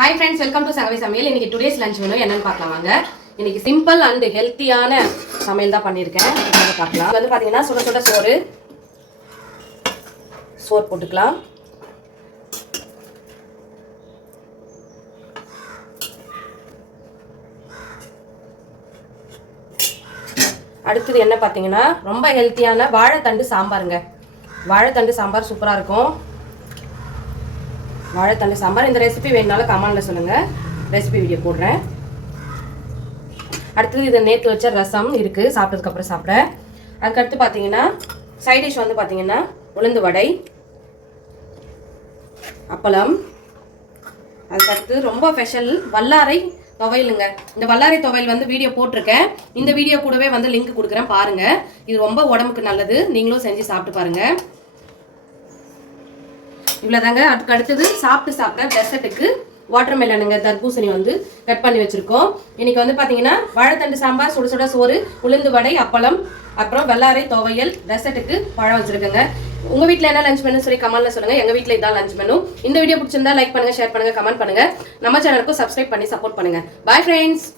Hi friends, welcome to Sangavai Samayal. இன்னைக்கு today's lunch menu என்னன்னு பார்க்கலாம் வாங்க. இன்னைக்கு சிம்பிள் அண்ட் ஹெல்த்தியான சமையல் தான் பண்ணியிருக்கேன். அதை பார்க்கலாம். வந்து பார்த்தீங்கன்னா சுட சுட சோறு போட்டுக்கலாம். அடுத்தது என்ன பார்த்தீங்கன்னா ரொம்ப ஹெல்த்தியான வாழைத்தண்டு சாம்பாருங்க. வாழைத்தண்டு சாம்பார் சூப்பராக இருக்கும். வாழைத்தண்டு சாம்பார் இந்த ரெசிபி வேணுனாலும் கமெண்ட்ல சொல்லுங்க, ரெசிபி வீடியோ போடுறேன். அடுத்தது இது நேற்று வச்ச ரசம் இருக்கு, சாப்பிட்டதுக்கு அப்புறம் சாப்பிட. அதுக்கடுத்து பார்த்தீங்கன்னா சைட் டிஷ் வந்து பார்த்தீங்கன்னா உளுந்து வடை, அப்பளம். அதுக்கடுத்து ரொம்ப ஸ்பெஷல் வல்லாரை துவையலுங்க. இந்த வல்லாரை துவையல் வந்து வீடியோ போட்டிருக்கேன். இந்த வீடியோ கூடவே வந்து லிங்க் கொடுக்குறேன் பாருங்க. இது ரொம்ப உடம்புக்கு நல்லது, நீங்களும் செஞ்சு சாப்பிட்டு பாருங்க. இவ்வளோதாங்க. அதுக்கு அடுத்தது சாப்பிட டெசர்ட்டுக்கு வாட்டர்மெலனுங்க, தர்பூசணி வந்து கட் பண்ணி வச்சிருக்கோம். இன்னைக்கு வந்து பார்த்தீங்கன்னா வாழைத்தண்டு சாம்பார், சுட சுட சோறு, உளுந்து வடை, அப்பளம், அப்புறம் வெள்ளாரை துவையல், டெசர்ட்டுக்கு பழம் வச்சிருக்கேங்க. உங்க வீட்டில் என்ன லஞ்ச் மெனு சொல்லி கமெண்ட்ல சொல்லுங்க. எங்க வீட்டில் இதான் லஞ்ச் மெனு. இந்த வீடியோ பிடிச்சிருந்தா லைக் பண்ணுங்க, ஷேர் பண்ணுங்க, கமெண்ட் பண்ணுங்க. நம்ம சேனலுக்கும் சப்ஸ்கிரைப் பண்ணி சப்போர்ட் பண்ணுங்க. Bye friends.